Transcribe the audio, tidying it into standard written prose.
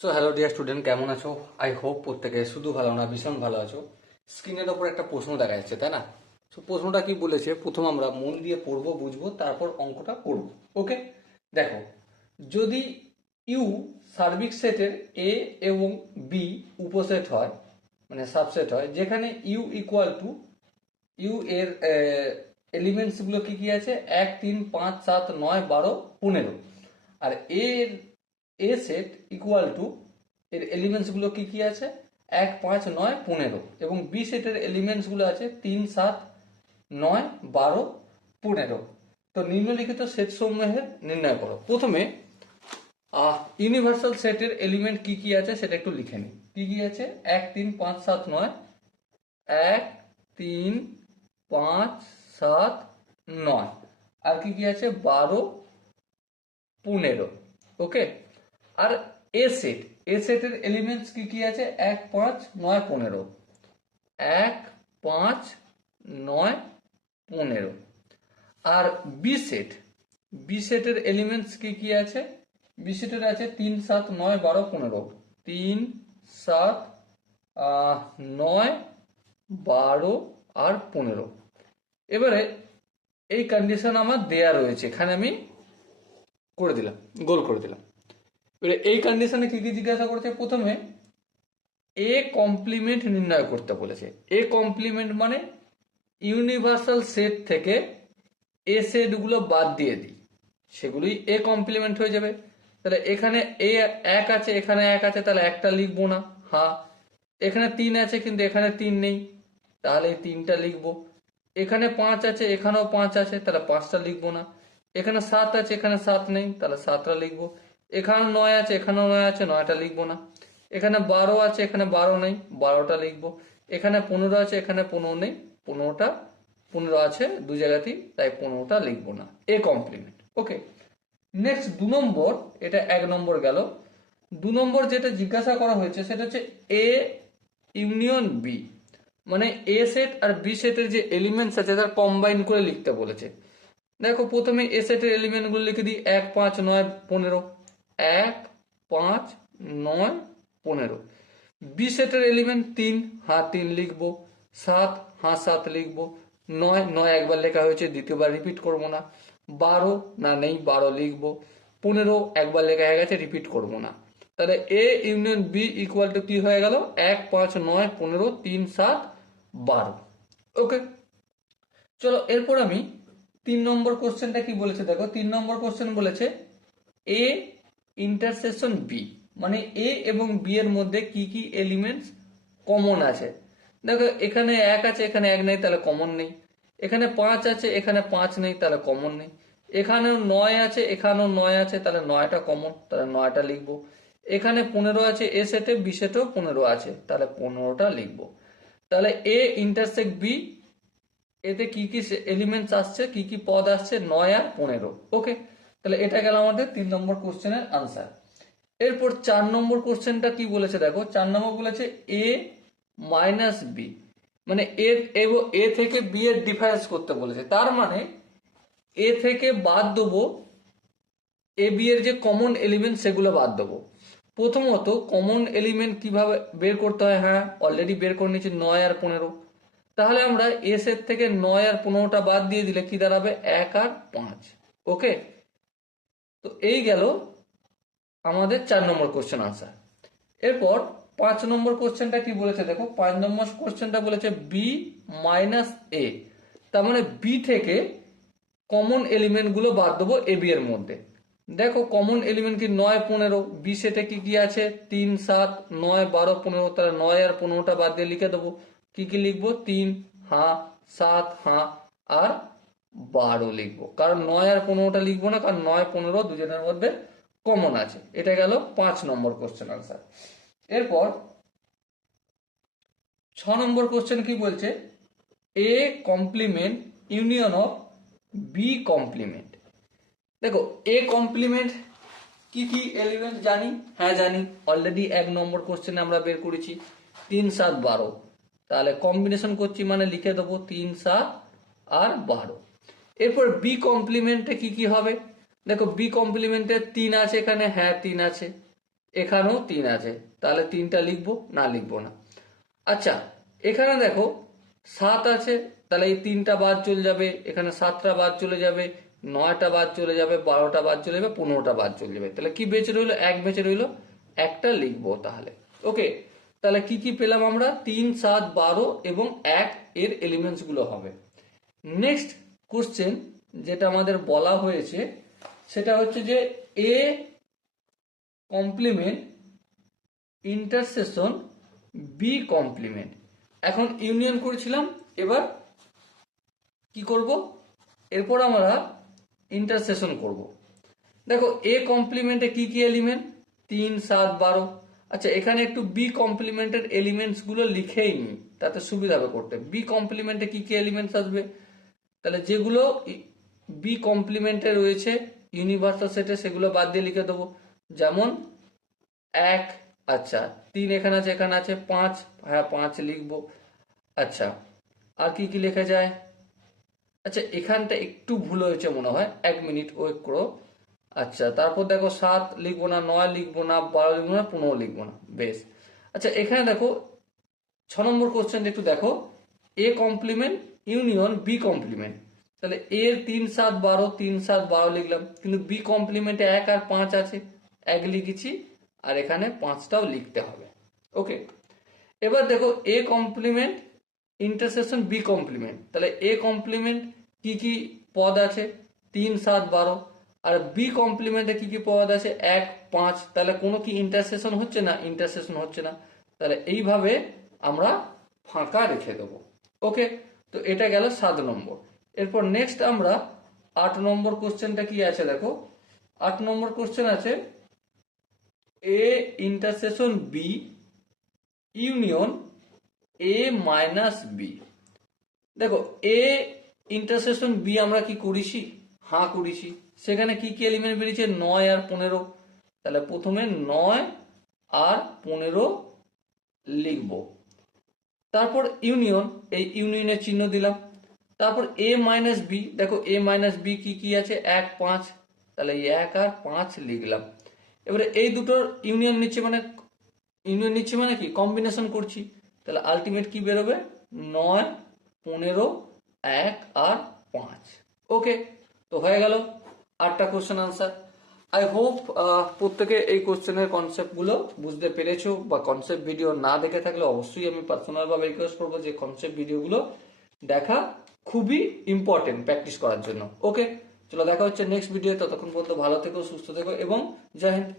So hello dear student, কেমন আছো? I hope প্রত্যেকে শুধু ভালো না ভীষণ ভালো আছো। স্ক্রিনের ওপর একটা প্রশ্ন দেখা যাচ্ছে, তাই না? সো প্রশ্নটা কি বলেছে, প্রথম আমরা মন দিয়ে পড়বো, বুঝবো, তারপর অঙ্কটা করব। ওকে, দেখো, যদি ইউ সার্বিক সেটের এ এবং বি উপসেট হয়, মানে সাবসেট হয়, যেখানে ইউ ইকুয়াল টু ইউ এর এলিমেন্টসগুলো কি কি আছে, 1 3 5 7 9 12 15, আর এর এ সেট ইকুয়াল টু এর এলিমেন্টসগুলো কি কি আছে, 1 5 9 15, এবং বি সেটের এলিমেন্টসগুলো আছে 3 7 9 12 15। তো নিম্নলিখিত সেট সমূহের নির্ণয় করো। প্রথমে ইউনিভার্সাল সেটের এলিমেন্ট কি কি আছে সেটা একটু লিখে নিই। কি কি আছে, 1 3 5 7 9, 1 3 5 7 9, আর কি কি আছে, 12 15। ওকে, আর এ সেটের এলিমেন্টস কি কি আছে, 1 5 9 15, 1 5 9 15। আর বি সেটের এলিমেন্টস কি কি আছে, বি সেটের আছে 3 7 9 12 15, 3 7 9 12 আর 15। এবারে এই কন্ডিশন আমার দেয়া রয়েছে, এখানে আমি করে দিলাম, গোল করে দিলাম। এবারে এই কন্ডিশনে কি কি জিজ্ঞাসা করেছে, প্রথমে এ কমপ্লিমেন্ট নির্ণয় করতে বলেছে। এ কমপ্লিমেন্ট মানে ইউনিভার্সাল সেট থেকে এ সেটগুলো বাদ দিয়ে দিই, সেগুলোই এ কমপ্লিমেন্ট হয়ে যাবে। তাহলে এখানে এ এক আছে, এখানে এক আছে, তাহলে একটা লিখবো না। হ্যাঁ, এখানে 3 আছে কিন্তু এখানে 3 নেই, তাহলে এই 3টা লিখবো। এখানে 5 আছে, এখানেও 5 আছে, তাহলে 5টা লিখবো না। এখানে 7 আছে, এখানে 7 নেই, তাহলে 7টা লিখবো। এখানে 9 আছে, এখানেও 9 আছে, 9টা লিখবো না। এখানে 12 আছে, এখানে 12 নেই, 12টা লিখবো। এখানে 15 আছে, এখানে 15 নেই, 15টা 15 আছে দু জায়গাতেই, তাই 15টা লিখবো না। এ কমপ্লিমেন্ট। ওকে, নেক্সট 2 নম্বর, এটা 1 নম্বর গেল। 2 নম্বর যেটা জিজ্ঞাসা করা হয়েছে সেটা হচ্ছে এ ইউনিয়ন বি, মানে এ সেট আর বি সেটের যে এলিমেন্টস আছে তার কম্বাইন করে লিখতে বলেছে। দেখো, প্রথমে এ সেটের এলিমেন্টগুলো লিখে দিই, 1 5 9 15, 1 5 9 15। বি সেটের এলিমেন্ট 3, হ্যাঁ 3 লিখবো। 7, হ্যাঁ 7 লিখবো। 9 9 একবার লেখা হয়েছে, দ্বিতীয়বার রিপিট করবো না। 12 না নেই, 12 লিখবো। 15 একবার লেখা হয়ে গেছে, রিপিট করবো না। তাহলে A union B equal to কি হয়ে গেল, 1 5 9 15 3 7 12। ওকে, চলো এরপর আমি 3 নম্বর কোশ্চেনটা কি বলেছে দেখো। 3 নম্বর কোশ্চেন বলেছে এ ইন্টারসেকশন বি, মানে এ এবং বি এর মধ্যে কি কি এলিমেন্টস কমন আছে। দেখো, এখানে 1 আছে, এখানে 1 নেই, তাহলে কমন নেই। এখানে 5 আছে, এখানে 5 নেই, তাহলে কমন নেই। এখানেও 9 আছে, এখানেও 9 আছে, তাহলে 9টা কমন, তাহলে 9টা লিখবো। এখানে 15 আছে, এ সেটে বি সেটেও 15 আছে, তাহলে 15টা লিখবো। তাহলে এ ইন্টারসেক্ট বি, এতে কি কি এলিমেন্টস আসছে, কি কি পদ আসছে, 9 আর 15। ওকে, তাহলে এটা গেল আমাদের 3 নম্বর কোশ্চেনের আনসার। এরপর 4 নম্বর কোশ্চেনটা কি বলেছে দেখো। 4 নম্বর বলেছে এ মাইনাস বি, মানে এ থেকে বি এর ডিফারেন্স করতে বলেছে। তার মানে এ থেকে বাদ দেবো এ বি এর যে কমন এলিমেন্ট সেগুলো বাদ দেবো। প্রথমত কমন এলিমেন্ট কিভাবে বের করতে হয়, হ্যাঁ অলরেডি বের করে নিয়েছি, 9 আর 15। তাহলে আমরা এস এর থেকে 9 আর 15টা বাদ দিয়ে দিলে কি দাঁড়াবে, 1 আর 5। ওকে, তো এই গেল আমাদের 4 নম্বর কোশ্চেন আনসার। এরপর 5 নম্বর কোশ্চেনটা কি বলেছে দেখো। 5 নম্বর কোশ্চেনটা বলেছে বি মাইনাস এ, তার মানে বি থেকে কমন এলিমেন্ট গুলো বাদ দেবো এ বি এর মধ্যে। দেখো, কমন এলিমেন্ট কি, 9 15। বি সেটে কি কি আছে, 3 7 9 12 15, তাহলে 9 আর 15টা বাদ দিয়ে লিখে দেবো। কি কি লিখবো, 3, হ্যাঁ 7, হ্যাঁ আর 12 লিখবো। কারণ 9 আর 15টা লিখবো না, কারণ 9 15 দুজনের মধ্যে কমন আছে। এটা গেল 5 নম্বর কোশ্চেন আনসার। এরপর 6 নম্বর কোশ্চেন কি বলছে, A complement union of B complement. দেখো, এ কমপ্লিমেন্ট কি কি এলিমেন্ট জানি, হ্যাঁ জানি, অলরেডি 1 নম্বর কোশ্চেনে আমরা বের করেছি, 3 7 12। তাহলে কম্বিনেশন করছি মানে লিখে দেবো 3 7 আর 12। এরপর বি কমপ্লিমেন্টে কি কি হবে, দেখো বি কমপ্লিমেন্টে 3 আছে এখানে, হ্যাঁ 3 আছে। এখানেও 3 আছে, তাহলে 3টা লিখবো না লিখবো না। আচ্ছা, এখানে দেখো 7 আছে, তাহলে এই 3টা বাদ চলে যাবে, এখানে 7টা বাদ চলে যাবে, 9টা বাদ চলে যাবে, 12টা বাদ চলে যাবে, 15টা বাদ চলে যাবে। তাহলে কি বেঁচে রইলো? 1 বেঁচে রইলো, একটা লিখবো তাহলে। ওকে, তাহলে কি কি পেলাম আমরা? 3, 7, 12 এবং 1 এর এলিমেন্টস গুলো হবে। নেক্সট কোশ্চেন যেটা আমাদের বলা হয়েছে সেটা হচ্ছে যে A complement intersection B complement. এখন ইউনিয়ন করেছিলাম, এবার কি করব? এরপর আমরা ইন্টারসেকশন করব। দেখো এ কমপ্লিমেন্টে কি কি এলিমেন্ট? 3, 7, 12। আচ্ছা, এখানে একটু বি কমপ্লিমেন্টের এলিমেন্টস গুলো লিখেই নি, তাতে সুবিধা হবে করতে। বি কমপ্লিমেন্টে কি কি এলিমেন্টস আসবে? তাহলে যেগুলো বি কমপ্লিমেন্টে রয়েছে ইউনিভার্সাল সেটে সেগুলো বাদ দিয়ে লিখে দেবো। যেমন 1, আচ্ছা 3 এখানে আছে, এখানে আছে 5, হ্যাঁ 5 লিখবো। আচ্ছা, আর কি কি লেখা যায়? আচ্ছা, এখানটা একটু ভুল হয়েছে মনে হয়, 1 মিনিট ওয়েট করো। আচ্ছা, তারপর দেখো 7 লিখবো না, 9 লিখবো না, 12 লিখবো না, 15 লিখবো না, বেশ। আচ্ছা, এখানে দেখো 6 নম্বর কোশ্চেন একটু দেখো, A complement union B complement. তাহলে এর 3, 7, 12, 3, 7, 12 লিখলাম, কিন্তু বি কমপ্লিমেন্টে 1 আর 5 আছে, 1 লিখেছি, আর এখানে 5টাও লিখতে হবে। ওকে, এবার দেখো A complement intersection B complement. তাহলে এ কমপ্লিমেন্ট কি কি পদ আছে? 3, 7, 12। আর বি কমপ্লিমেন্টে কি কি পদ আছে? 1, 5। তাহলে কোনো কি ইন্টারসেকশন হচ্ছে না? ইন্টারসেকশন হচ্ছে না। তাহলে এইভাবে আমরা ফাঁকা রেখে দেবো। ওকে, তো এটা গেল 7 নম্বর। এরপর নেক্সট আমরা 8 নম্বর কোশ্চেনটা কি আছে দেখো। 8 নম্বর কোশ্চেন আছে A intersection B union A minus B. দেখো এ ইন্টারসেকশন বি আমরা কি করেছি? হ্যাঁ করেছি। সেখানে কি কি এলিমেন্ট বেরিয়েছে? 9 আর 15। তাহলে প্রথমে 9 আর 15 লিখবো। তারপর ইউনিয়ন, এই ইউনিয়নের চিহ্ন দিলাম। তারপর এ মাইনাস বি, দেখো এ মাইনাস বি কি কি আছে? 1, 5। তাহলে এই 1 আর 5 লিখলাম। এবারে এই দুটোর ইউনিয়ন নিচ্ছে মানে কি? কম্বিনেশন করছি। তাহলে আলটিমেট কি বেরোবে? 9, 15, 1 আর 5। ওকে, তো হয়ে গেল 8টা কোশ্চেন আনসার। আই হোপ প্রত্যেকে এই কোশ্চেনের কনসেপ্টগুলো বুঝতে পেরেছো, বা কনসেপ্ট ভিডিও না দেখে থাকলে অবশ্যই আমি পার্সোনাল ভাবে রিকোয়েস্ট করবো যে কনসেপ্ট ভিডিওগুলো দেখা খুবই ইম্পর্টেন্ট প্র্যাকটিস করার জন্য। ওকে, চলো দেখা হচ্ছে নেক্সট ভিডিও। ততক্ষণ পর্যন্ত ভালো থেকো, সুস্থ থেকো এবং জয় হিন্দ।